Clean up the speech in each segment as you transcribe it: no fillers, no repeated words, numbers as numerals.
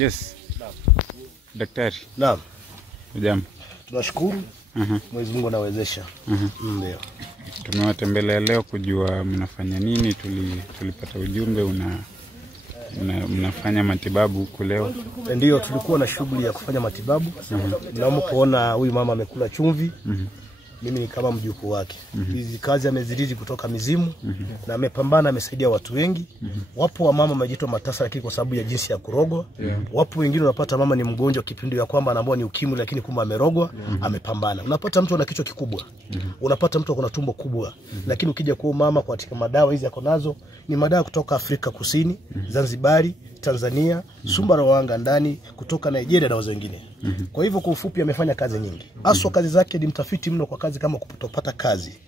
Yes. Daktari. Naam. Jambo. Tunashukuru. Mwenyezi Mungu anawezesha. Ndio. Tumewatembelea leo kujua mnafanya nini. Tulipata ujumbe mnafanya matibabu huko leo. Ndio, tulikuwa na shughuli ya kufanya matibabu. Na kuona huyu mama amekula chumvi. Mimi ni kama mjukuu wake. Hizi kazi amezirizi kutoka mizimu na amepambana, amesaidia watu wengi. Wapo wa mama majito matasa lakini kwa sababu ya jinsi ya kurogwa. Wapo wengine unapata mama ni mgonjwa kipindi ya kwamba anaambiwa ni ukimwi lakini kumbe amerogwa, amepambana. Unapata mtu ana kichwa kikubwa. Unapata mtu ana tumbo kubwa. Lakini ukija kwa mama kwa katika madawa hizi yako nazo ni madawa kutoka Afrika Kusini, Zanzibari, Tanzania, Sumbawanga ndani, kutoka Nigeria na wengine. Kwa hivyo kwa ufupi amefanya kazi nyingi. Aswa kazi zake ni mtafiti mno kwa kazi kama kutopata kazi.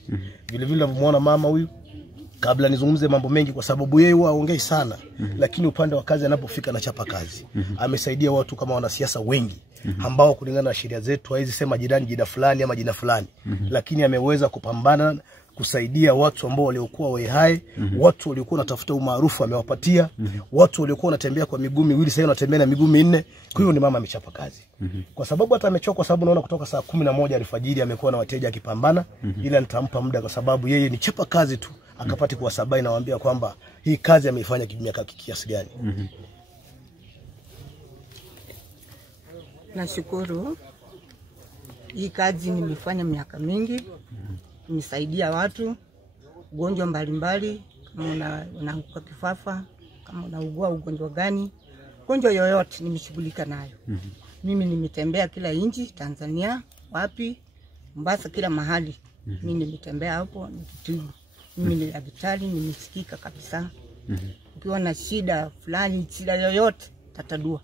Vile vile unamuona mama huyu, kabla nizungumze mambo mengi kwa sababu yeye huwa haongei sana, lakini upande wa kazi anapofika anachapa kazi. Amesaidia watu kama wanasiasa wengi ambao kulingana na sheria zetu haizi sema jirani jina fulani ama jina fulani, lakini ameweza kupambana kusaidia watu ambao waliokuwa wehai, watu waliokuwa wanatafuta umaarufu amewapatia, watu waliokuwa wanatembea kwa miguu miwili sasa wanatembea na miguu minne. Kwa hiyo ni mama amechapa kazi. Kwa sababu hata amechoka, kwa sababu naona kutoka saa 11 alfajiri amekuwa na wateja akipambana, ila nitampa muda kwa sababu yeye ni chapa kazi tu akapati kwa sabai, nawaambia kwamba hii kazi ameifanya miaka kiasi gani. Nashukuru. Hii kazi nimefanya miaka mingi. Nimesaidia watu ugonjwa mbalimbali, kama unaanguka kifafa, kama unaugua ugonjwa gani, ugonjwa yoyote nimeshughulika nayo. Mimi nimetembea kila nchi, Tanzania, wapi, Mombasa, kila mahali. Mimi nimetembea hapo nikitibu. Mimi ni daktari, nimesikika kabisa. Ukiwa na shida fulani, shida yoyote, tatadua.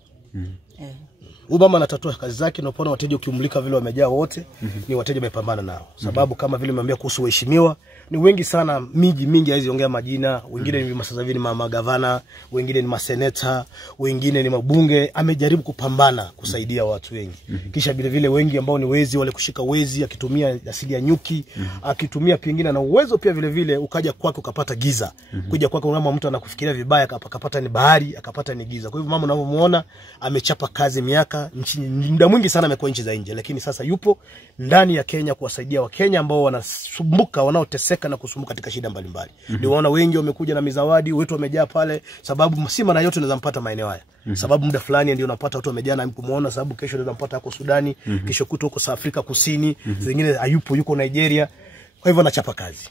Mama anatatua kazi zake na unaona wateja ukimulika vile wamejaa wote, ni wateja wamepambana nao. Sababu kama vile nimeambia kuhusu waheshimiwa, ni wengi sana, miji mingi hizi ongea majina, wengine ni sasa hivi ni magavana, wengine ni maseneta, wengine ni mabunge, amejaribu kupambana kusaidia watu wengi. Kisha vile vile wengi ambao ni wezi wale kushika wezi akitumia asili ya nyuki, akitumia pengine na uwezo pia vile vile ukaja kwake ukapata giza. Kuja kwake kama mtu anakufikiria vibaya akapata ni bahari, akapata ni giza. Kwa hivyo mama unavyomuona amechapa kazi miaka, muda mwingi sana amekuwa nchi za nje, lakini sasa yupo ndani ya Kenya kuwasaidia Wakenya ambao wanasumbuka, wanaoteseka na kusumbuka katika shida mbalimbali. Ndio waona wengi wamekuja na mizawadi, wetu wamejaa pale, sababu si mara yote unaweza mpata maeneo haya. Sababu muda fulani ndio unapata watu wamejaa na kumuona, sababu kesho unaweza mpata huko Sudani, kesho kuto huko South Africa Kusini, zingine hayupo, yuko Nigeria. Kwa hivyo anachapa kazi.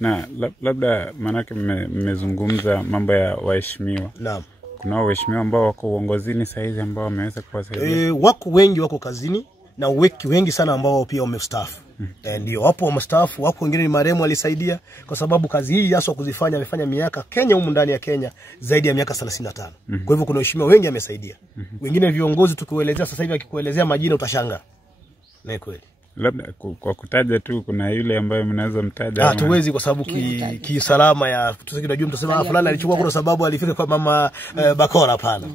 Na labda manake mmezungumza mambo ya waheshimiwa. Naam. Kuna waheshimiwa ambao wako uongozini sasa hivi ambao wameweza kuwasaidia. Wako wengi wako kazini na wengi sana ambao pia wamestaafu. Ndio wapo wamestaafu, wako wengine ni marehemu alisaidia, kwa sababu kazi hii hasa kuzifanya amefanya miaka Kenya, humu ndani ya Kenya zaidi ya miaka 35. Kwa hivyo kuna waheshimiwa wengi amesaidia. Wengine viongozi tukiwaelezea sasa hivi akikuelezea majina utashangaa. Ni kweli. Labda kwa kutaja tu kuna yule ambaye mnaweza mtaja. Hatuwezi kwa sababu kisalama ya tunajua mtasema fulani alichukua kwa sababu alifika kwa mama Bakora, hapana.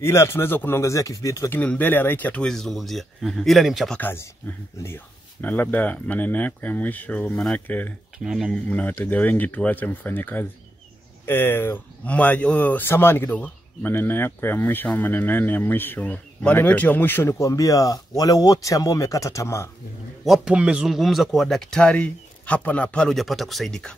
Ila tunaweza kunaongezea kifibitu, lakini mbele ya raiki hatuwezi zungumzia. Ila ni mchapa kazi. Ndio. Na labda maneno yako ya mwisho, manake tunaona mna wateja wengi, tuache mfanye kazi. Samani kidogo. Maneno yako ya mwisho au maneno yenu ya mwisho? Maneno yetu ya mwisho ni kuambia wale wote ambao wamekata tamaa. Wapo mmezungumza kwa daktari hapa na pale hujapata kusaidika.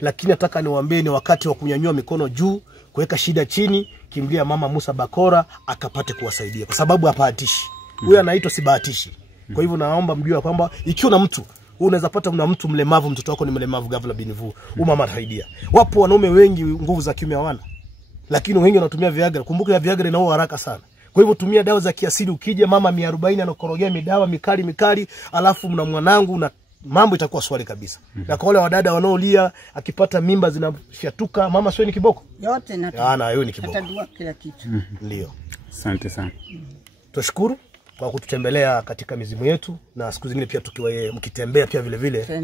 Lakini nataka niwaambie ni wakati wa kunyanyua mikono juu, kuweka shida chini, kimlia mama Musa Bakora akapate kuwasaidia. Kwa sababu hapahatishi. Huyu anaitwa si bahatishi. Kwa hivyo naomba mjue kwamba ikiwa na mtu unaweza pata una mtu mlemavu, mtoto wako ni mlemavu, Gavana Binivu, mama atasaidia. Wapo wanaume wengi nguvu za kiume hawana, lakini wengi wanatumia Viagra. Kumbuka ya Viagra inaua haraka sana. Kwa hivyo tumia dawa za kiasili. Ukija mama 140 anakorogea midawa mikali, alafu mna mwanangu na mambo itakuwa swali kabisa. Na kwa wale wadada wanaolia akipata mimba zinafyatuka, mama sio ni kiboko yote na yeye ni kiboko, atadua kila kitu. Ndio. Asante sana. Tunashukuru kwa kututembelea katika mizimu yetu, na siku zingine pia tukiwa mkitembea pia vile vile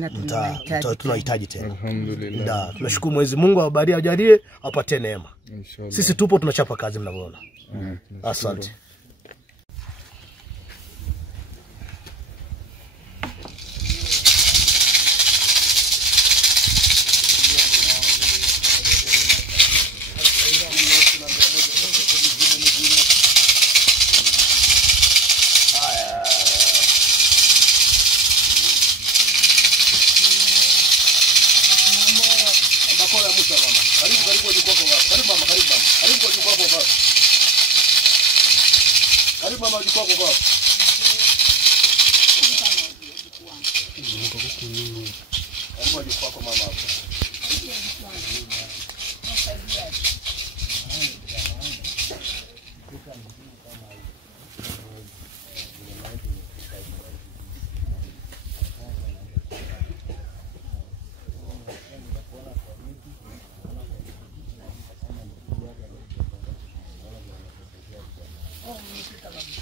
tunahitaji tena. Alhamdulillah. Tunashukuru Mwenyezi Mungu awabariki, ajalie, apate neema. Inshallah. Sisi tupo tunachapa kazi mnavyoona. Asante. mama. Karibu kwa jukwaa hapa. Karibu mama, karibu mama. Karibu kwa jukwaa hapa. Karibu mama jukwaa hapa. Karibu kwa jukwaa hapa mama hapa.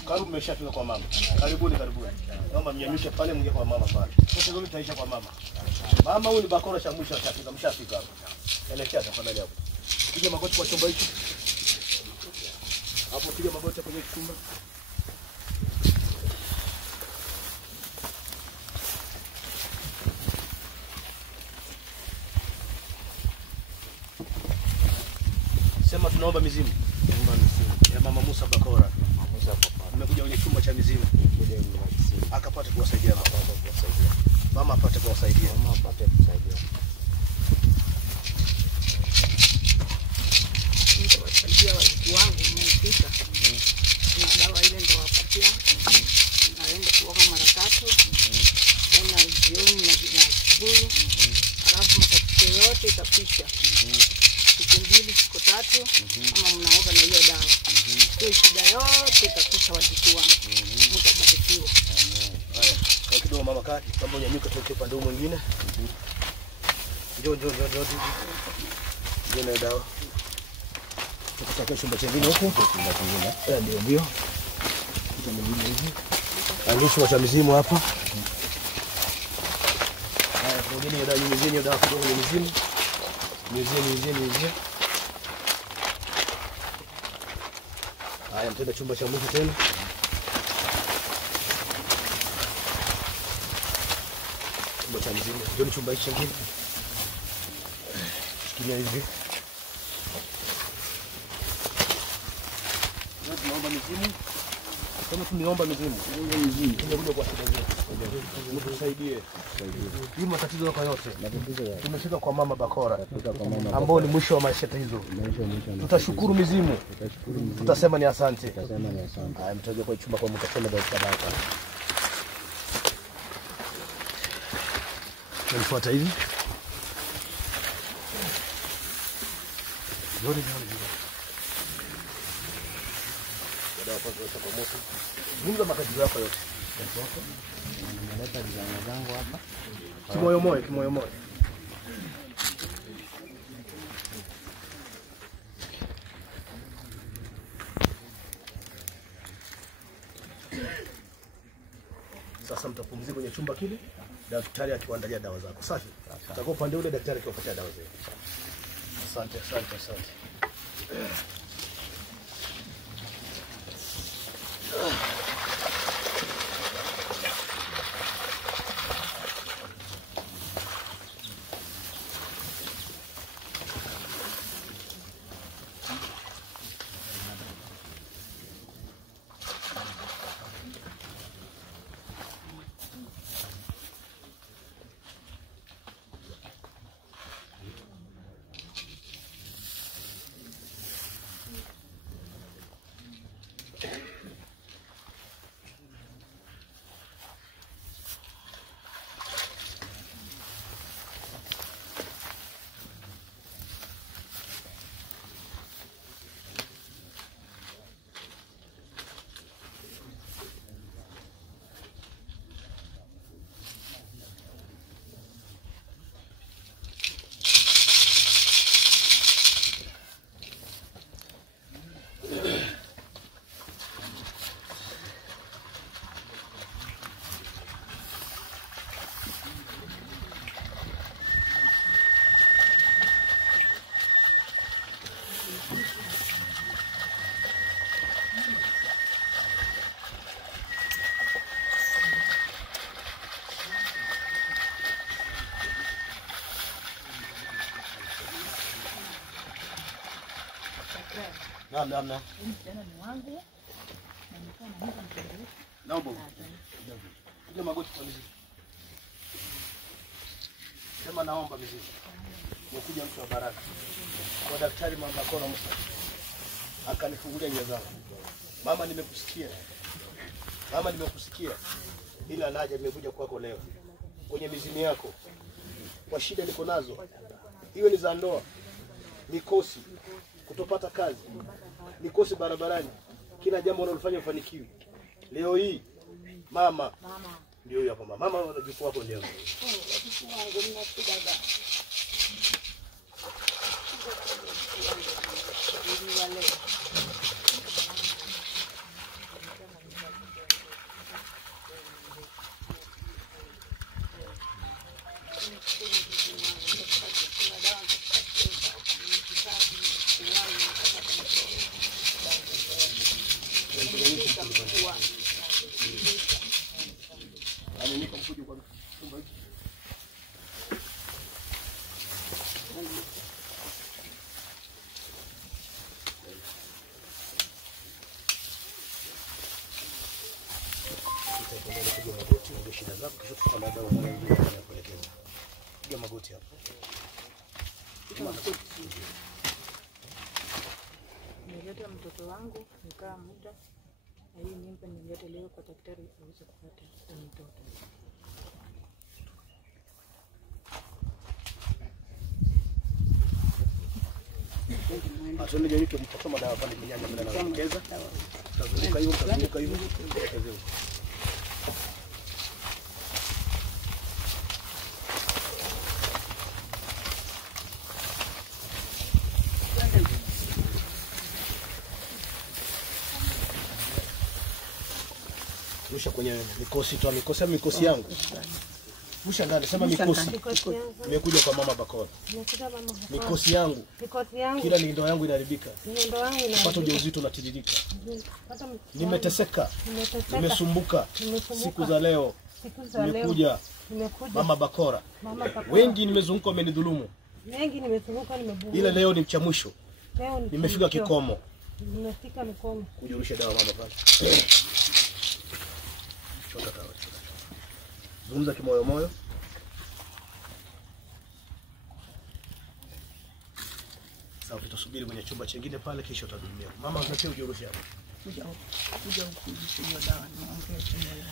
Karibu mmeshafika kwa mama. Karibuni. Naomba mnyamishe pale mje kwa mama pale. Sasa leo nitaisha kwa mama. Mama huyu ni bakora cha mwisho atafika, mshafika hapo. Elekea tafadhali hapo. Piga magoti kwa chumba hiki. Hapo piga magoti kwenye chumba. Sema tunaomba mizimu. Tunaomba mizimu. Ya mama Musa Bakora. Amekuja kwenye chumba cha mizimu. Akapata kuwasaidia mama apate kuwasaidia. Nitawasaidia watu wangu mmefika. Na dawa ile ndio wapatia. Naenda kuoga mara 3. Na jioni na asubuhi. Alafu matatizo yote itapisha. Siku 2 siku 3 kama mnaoga na hiyo dawa. Hiyo shida yote itapisha watu wangu. Mtabarikiwa. Haya, kwa kidogo mama kati, kama unyanyuka toke upande mwingine. Njoo. Ndio dawa. Tutaka chumba chingine huko. Chumba kingine. Ndio. Chumba kingine hivi. Angisho cha mizimu hapa. Haya, mwingine dawa nyingine dawa kidogo ya mizimu. Mizimu. Haya, mtenda chumba cha mwisho tena. Chumba cha mizimu. Ndio chumba hiki kingine. Shikilia hivi. Tunaomba mizimu. Kama tunaomba mizimu. Tumekuja kwa shida zetu. Mtusaidie. Hii matatizo yako yote. Tumefika kwa mama Bakora. Ambao ni mwisho wa maisha hizo. Tutashukuru mizimu. Tutasema ni asante. Haya, mtaje kwa chumba kwa mkatenda kwa sadaka. Tunafuata hivi. Ndio. Baada ya kuweka kwa moto. Mungu matatizo yako yote. Nimeleta vijana zangu hapa. Kimoyo. Sasa mtapumzika kwenye chumba kile, daktari akiwaandalia dawa zako. Safi. Utakuwa upande ule daktari akiwapatia dawa zako. Asante. Naam. Naomba. Piga magoti kwa mizimu. Sema naomba mizimu. Nimekuja mtu wa baraka. Kwa daktari Mama Bakora Musa. Akanifungulia njia zangu. Mama, nimekusikia. Mama, nimekusikia. Ila naja nimekuja kwako leo. Kwenye mizimu yako. Kwa shida niko nazo. Iwe ni za ndoa, mikosi, kutopata kazi, mikosi barabarani, kila jambo unalofanya ufanikiwe. Leo hii mama ndio huyo hapa mama. Mama unajua wako leo. Magoti hapo. Nileta mtoto wangu nikaa muda na hii mimba nileta leo kwa daktari aweze kupata mtoto. Asante jamii, tuliposoma dawa pale mnyanya mbele na kuongeza. Tazunguka hiyo. Rusha kwenye mikosi tu, mikosi yangu. Rusha ndani, sema mikosi. Nimekuja kwa Mama Bakora. Mikosi yangu. Kila ndoa yangu inaharibika. Pata ujauzito unatiririka. Nimeteseka. Nimesumbuka. Siku za leo. Nimekuja Mama Bakora. Wengi nimezunguka wamenidhulumu. Ile leo ni mcha mwisho. Nimefika kikomo. Nimefika mkomo. Kujurusha dawa mama pale. Chota dawa. Zungumza kimoyo moyo. Sasa tutasubiri kwenye chumba kingine pale kisha utadumia. Mama unataka ujurushe hapo. Kuja kujishia hiyo dawa niongee tena.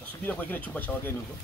Tasubiri kwa kile chumba cha wageni huko.